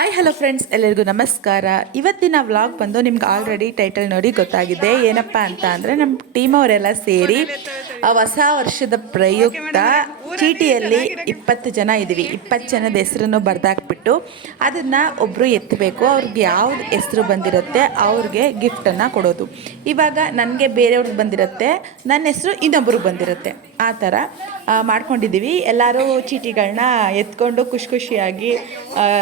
Hi hello friends ಎಲ್ಲರಿಗೂ ನಮಸ್ಕಾರ. ಇವತ್ತಿನ ವ್ಲಾಗ್ ಬಂದು ನಿಮ್ಗೆ ಆಲ್ರೆಡಿ ಟೈಟಲ್ ನೋಡಿ ಗೊತ್ತಾಗಿದೆ. ಏನಪ್ಪ ಅಂತ ಅಂದರೆ ನಮ್ಮ ಟೀಮ್ ಅವರೆಲ್ಲ ಸೇರಿ ಆ ಹೊಸ ವರ್ಷದ ಪ್ರಯುಕ್ತ ಚೀಟಿಯಲ್ಲಿ ಇಪ್ಪತ್ತು ಜನ ಇದ್ದೀವಿ. ಇಪ್ಪತ್ತು ಜನದ ಹೆಸರನ್ನು ಬರ್ದಾಕ್ಬಿಟ್ಟು ಅದನ್ನು ಒಬ್ಬರು ಎತ್ತಬೇಕು. ಅವ್ರಿಗೆ ಯಾವ್ದು ಹೆಸರು ಬಂದಿರುತ್ತೆ ಅವ್ರಿಗೆ ಗಿಫ್ಟನ್ನು ಕೊಡೋದು. ಇವಾಗ ನನಗೆ ಬೇರೆಯವ್ರಿಗೆ ಬಂದಿರುತ್ತೆ ನನ್ನ ಹೆಸರು ಇನ್ನೊಬ್ರಿಗೆ ಬಂದಿರುತ್ತೆ. ಆ ಥರ ಮಾಡ್ಕೊಂಡಿದ್ದೀವಿ. ಎಲ್ಲರೂ ಚೀಟಿಗಳನ್ನ ಎತ್ಕೊಂಡು ಖುಷಿ ಖುಷಿಯಾಗಿ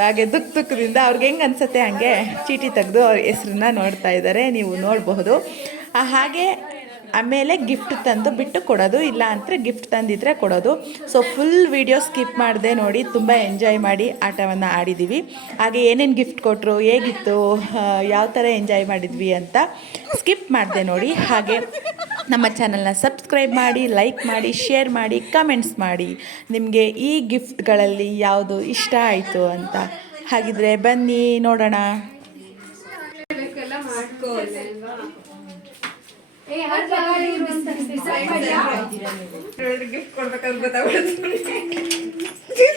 ಹಾಗೆ ದುಃಖ ದುಃಖದಿಂದ ಅವ್ರಿಗೆ ಹೆಂಗೆ ಅನ್ಸುತ್ತೆ ಹಾಗೆ ಚೀಟಿ ತೆಗೆದು ಅವ್ರ ಹೆಸ್ರನ್ನ ನೋಡ್ತಾ ಇದ್ದಾರೆ ನೀವು ನೋಡಬಹುದು. ಹಾಗೆ ಆಮೇಲೆ ಗಿಫ್ಟ್ ತಂದು ಬಿಟ್ಟು ಕೊಡೋದು, ಇಲ್ಲ ಅಂದರೆ ಗಿಫ್ಟ್ ತಂದಿದ್ರೆ ಕೊಡೋದು. ಸೊ ಫುಲ್ ವಿಡಿಯೋ ಸ್ಕಿಪ್ ಮಾಡಿದೆ ನೋಡಿ, ತುಂಬ ಎಂಜಾಯ್ ಮಾಡಿ ಆಟವನ್ನು ಆಡಿದ್ದೀವಿ ಹಾಗೆ ಏನೇನು ಗಿಫ್ಟ್ ಕೊಟ್ಟರು ಹೇಗಿತ್ತು ಯಾವ ಥರ ಎಂಜಾಯ್ ಮಾಡಿದ್ವಿ ಅಂತ ಸ್ಕಿಪ್ ಮಾಡಿದೆ ನೋಡಿ. ಹಾಗೆ ನಮ್ಮ ಚಾನಲ್ನ ಸಬ್ಸ್ಕ್ರೈಬ್ ಮಾಡಿ ಲೈಕ್ ಮಾಡಿ ಶೇರ್ ಮಾಡಿ ಕಮೆಂಟ್ಸ್ ಮಾಡಿ. ನಿಮಗೆ ಈ ಗಿಫ್ಟ್ಗಳಲ್ಲಿ ಯಾವುದು ಇಷ್ಟ ಆಯಿತು ಅಂತ. ಹಾಗಿದ್ರೆ ಬನ್ನಿ, ನೋಡೋಣ. ಗಿಫ್ಟ್ ಕೊಡ್ಬೇಕಂತ ಗೊತ್ತಾಗ್ಬಿಡುತ್ತೆ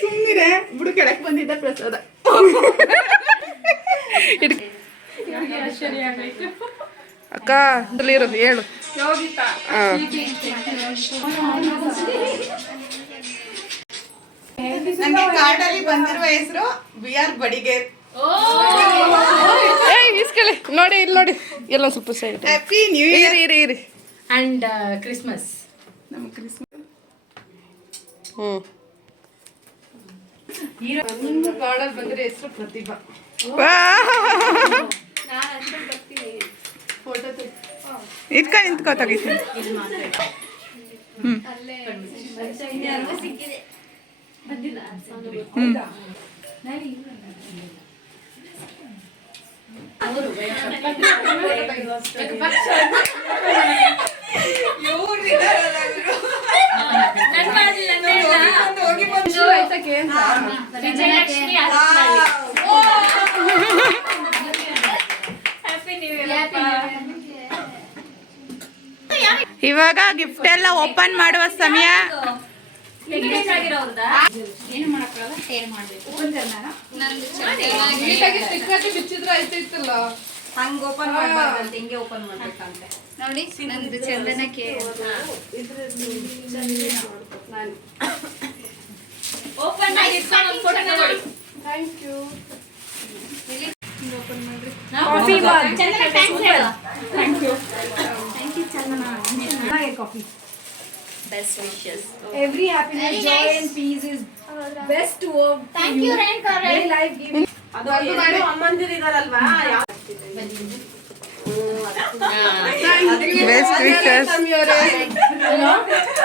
ಸುಮ್ಮನಿರೆ ಬಿಡು ಕೆಳಕ್ ಬಂದಿದ್ದ ಪ್ರಸಾದ ಅಕ್ಕ ಇರೋದು ಹೇಳು. ನನಗೆ ಕಾರ್ಡಲ್ಲಿ ಬಂದಿರುವ ಹೆಸರು ಬಿ ಆರ್ ಬಡಿಗೇರ್ ಇಸ್ಕೊಳ್ಳಿ ನೋಡಿ ಇಲ್ಲಿ ನೋಡಿ. ಎಲ್ಲೊಂದು ಸ್ವಲ್ಪ ಸೈಡ್ ಹ್ಯಾಪಿ ನ್ಯೂ ಇಯರ್ ಇರಿ ಇರಿ. ಅಂಡ್ ಕ್ರಿಸ್ಮಸ್ ನಮ್ಮ ಕ್ರಿಸ್ಮಸ್ ಹ್ಞೂ ಒಂದು ಬಂದಿರೋ ಹೆಸರು ಪ್ರತಿಭಾ. ನಿಂತ್ಕೋ ತೆಗಿತೀನಿ ವಿಜಯಲಕ್ಷ್ಮಿ ಇವಾಗ ಗಿಫ್ಟ್ ಎಲ್ಲ ಓಪನ್ ಮಾಡುವ ಸಮಯ. ನೀಟಾಗಿ ಸ್ಟಿಕ್ಕರ್ ಬಿಚ್ಚಿದ್ರೆ ಆಯ್ತಿತ್ತಲ್ಲ? ಹಂಗ ಓಪನ್ ಮಾಡ್ಬಾರ್ದಂತೆ ಹಿಂಗೆ ಓಪನ್ ಮಾಡ್ಬೇಕಂತೆ. ನೋಡಿ ನಂದು ಚಂದನಕ್ಕೆ ಓಪನ್ ಮಾಡಿ ಇಟ್ಕೊಂಡು ಒಂದು ಫೋಟೋ ತಗೊಳ್ಳಿ. Thank you coffee Chandana thanks ಹೇಳು best wishes Every happiness, Very joy nice. and peace is best to work Thank thank you. ಅವರೇ May life give you. ಅದು ಮಾಡಿ ಅಮ್ಮಂದಿರಿದಾರಲ್ವಾ ಬೆಸ್ಟ್ ವಿಶಸ್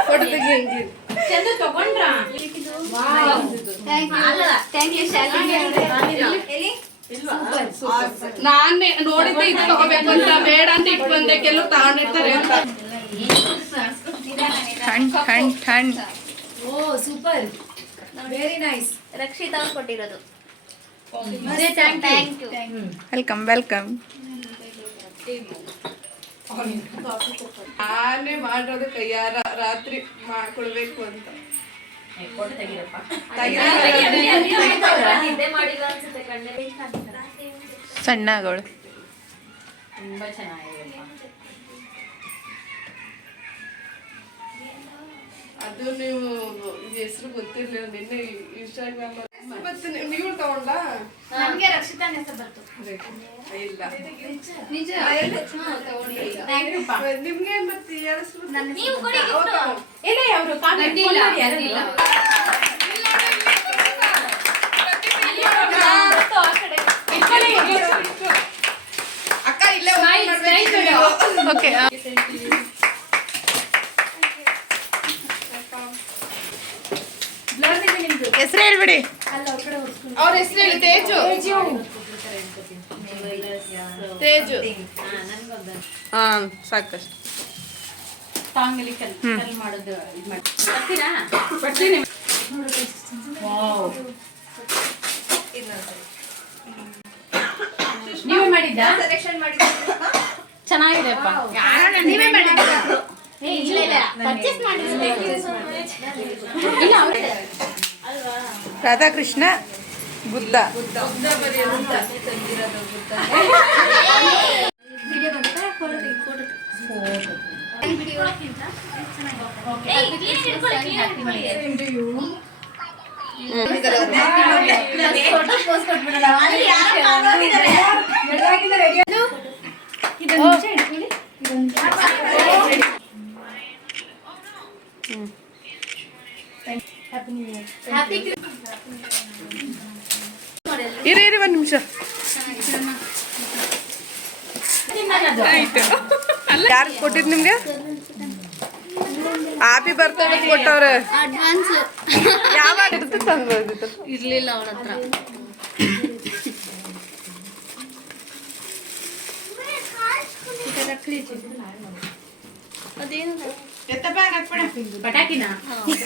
ಫೋಟೋ ತೆಗಿ ಹೆಂಗೆ ಚಂದ ತಗೊಂಡ್ರಾ? Thank you thank you Shalini ನಾನೇ ನೋಡಿದ್ದೆ ಇದು ತಗೋಬೇಕು ಅಂತ ಬೇಡ ಅಂತ ಇಟ್ಟು ಬಂದೆ ಕೆಲವು ತಗೊಂಡಿರ್ತಾರೆ ಅಂತ ಹಣ್ ಹಣ್ ಹಣ್ ಓ ಸೂಪರ್ ವೆರಿ ನೈಸ್ ರಕ್ಷಿತಾ ಅವ್ರು ಕೊಟ್ಟಿರೋದು ಥ್ಯಾಂಕ್ ಯು ವೆಲ್ಕಮ್ ವೆಲ್ಕಮ್ ನಾನೇ ಮಾಡಿರೋದು ಕೈಯಾರ. ರಾತ್ರಿ ಮಾಡ್ಕೊಳ್ಬೇಕು ಅಂತ. ಸಣ್ಣಗಳು. ತುಂಬಾ ಚೆನ್ನಾಗಿದೆ ಅದು ನೀವು ಹೆಸರು ಗೊತ್ತಿರಲಿಲ್ಲ ನಿನ್ನೆ ಇನ್ಸ್ಟಾಗ್ರಾಮ್ ಮತ್ತೆ ನೀವು ತಗೊಂಡ ನನಗೆ ರಕ್ಷಿತಾ ಹೆಸರು ಬಂತು. ಇಲ್ಲ. ನಿಜ. ನಿಮ್ಗೆ ಮತ್ತೆ ಯಾರ ಹೆಸರು ನೀವು ಕೊಡಿ ಇಲ್ಲ ಅವರು ಬಂದಿಲ್ಲ ಬಂದಿಲ್ಲ ಅಕ್ಕ ಇಲ್ಲೇ ಓಕೆ ಹೇಳ್ಬಿಡಿ ಅವ್ರ ಹೆಸರು ಹೇಳಿ ತೇಜು. ತೇಜು. ಹಾ ಸಾಕಷ್ಟು. ನೀವೇ ಮಾಡಿದ್ದ? ಸೆಲೆಕ್ಷನ್ ಚೆನ್ನಾಗಿದೆಪ್ಪ ನೀವೇ ಮಾಡಿದ್ದ? ಇಲ್ಲ ಇಲ್ಲ. ರಾಧಾಕೃಷ್ಣ ಬುದ್ಧ ಇರಿ ಇರಿ ಒಂದ್ ನಿಮಿಷ ಯಾರು ಕೊಟ್ಟಿದ್ ನಿಮ್ಗೆ? ಆಪಿ ಬರ್ತಡೇ ಕೊಟ್ಟವ್ರೆ. ಅಡ್ವಾನ್ಸ್ ಯಾವಾಗ ಇರುತ್ತೆ ಇರ್ಲಿಲ್ಲ ಅವಳ ಹತ್ರ.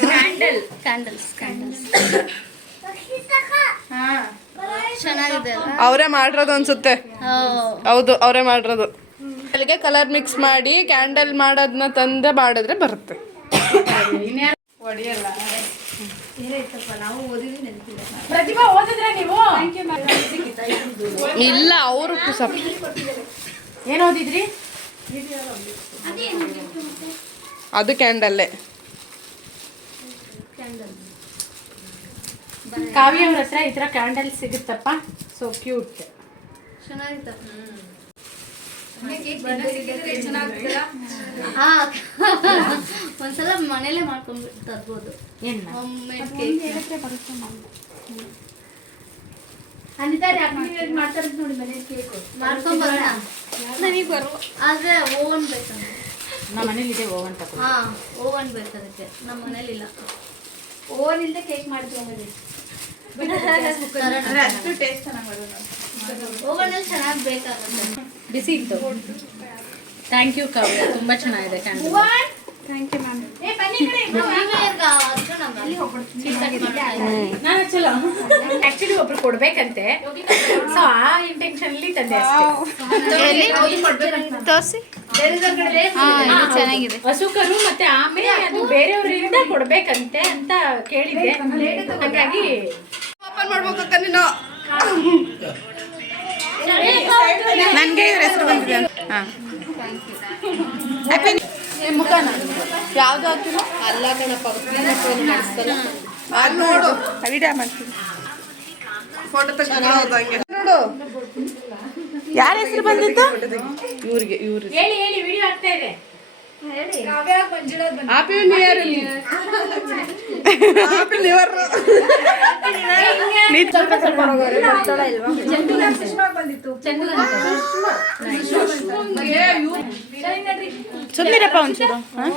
ಕ್ಯಾಂಡಲ್ ಕ್ಯಾಂಡಲ್ಸ್ ಕ್ಯಾಂಡಲ್ಸ್ ಹಾ. ಅವರೇ ಮಾಡಿರೋದು ಅನ್ಸುತ್ತೆ. ಹೌದು ಅವರೇ ಮಾಡಿರೋದು. ಅಲ್ಲಿಗೆ ಕಲರ್ ಮಿಕ್ಸ್ ಮಾಡಿ ಕ್ಯಾಂಡಲ್ ಮಾಡೋದನ್ನ ತಂದೆ ಮಾಡಿದ್ರೆ ಬರುತ್ತೆ. ಹೊಡಿಯಲ್ಲ ಪ್ರತಿಭಾ ಓದಿದ್ರೆ ನೀವು? ಇಲ್ಲ ಅವರು ಏನ್ ಓದಿದ್ರಿ? ಅದು ಕ್ಯಾಂಡಲ್ಲೇ ಕಾವ್ಯ ಅವ್ರ ಹತ್ರ ಈ ತರ ಕ್ಯಾಂಡಲ್ ಸಿಗುತ್ತಪ್ಪ? ಸೊ ಕ್ಯೂಟ್ ಒಂದ್ಸಲ ಮನೇಲೆ ತರ್ಬೋದು. ಮಾಡ್ಕೊಂಡ್ ಆದ್ರೆ ಓವನ್ ಬೇಕಂತ ನಮ್ಮ ಮನೇಲಿ ಇದೆ ಓವನ್ ತಗೋ ಹಾ ಓವನ್ ಬೇಕು ಅದಕ್ಕೆ ನಮ್ಮ ಮನೇಲಿ ಇಲ್ಲ ಓವನ್ ಇಲ್ಲದೆ ಕೇಕ್ ಚೆನ್ನಾಗಿ ಬೇಕಾಗುತ್ತೆ. ಬಿಸಿ ಇತ್ತು. Thank you Kavya. ತುಂಬಾ ಚೆನ್ನಾಗಿದೆ ಕ್ಯಾಂಡಲ್ ನಾನು ಚಲೋ ಆಕ್ಚುಲಿ ಒಬ್ರು ಕೊಡ್ಬೇಕಂತೆ. ಸೊ ಆ ಇಂಟೆನ್ಷನ್ ಅಲ್ಲಿ ತಂದೆ ತೋರಿಸಿ. ಚೆನ್ನಾಗಿದೆ. ಹಸುಕರು ಮತ್ತೆ ಆಮೇಲೆ ಅದು ಬೇರೆಯವರಿಂದ ಕೊಡ್ಬೇಕಂತೆ ಅಂತ ಕೇಳಿದ್ದೆ. ಹಾಗಾಗಿ ಮಾಡ್ಬೇಕಕ್ಕ ನೀನು. ನನಗೆ ಇವ್ರ ಹೆಸರು ಬಂದಿದೆ ಹಾಂ. ಯಾವ್ದು ಹಾಕಿಲ್ಲ ಅಲ್ಲ ಕಣಪ್ಪ ಅಲ್ಲಿ ನೋಡು. ವಿಡಿಯೋ ಮಾಡ್ತೀನಿ. ಫೋಟೋ ನೋಡು. ಯಾರ ಹೆಸರು ಬಂದಿತ್ತು ಇವ್ರಿಗೆ ಹೇಳಿ ಹೇಳಿ ವಿಡಿಯೋ ಆಗ್ತಾ ಇದೆ. Happy new year happy new year ಸ್ವಲ್ಪ ಸ್ವಲ್ಪ ಚಂದು ಸುಮ್ಮನಿರಪ್ಪ ಒಂಚೂರು ಹಾಂ?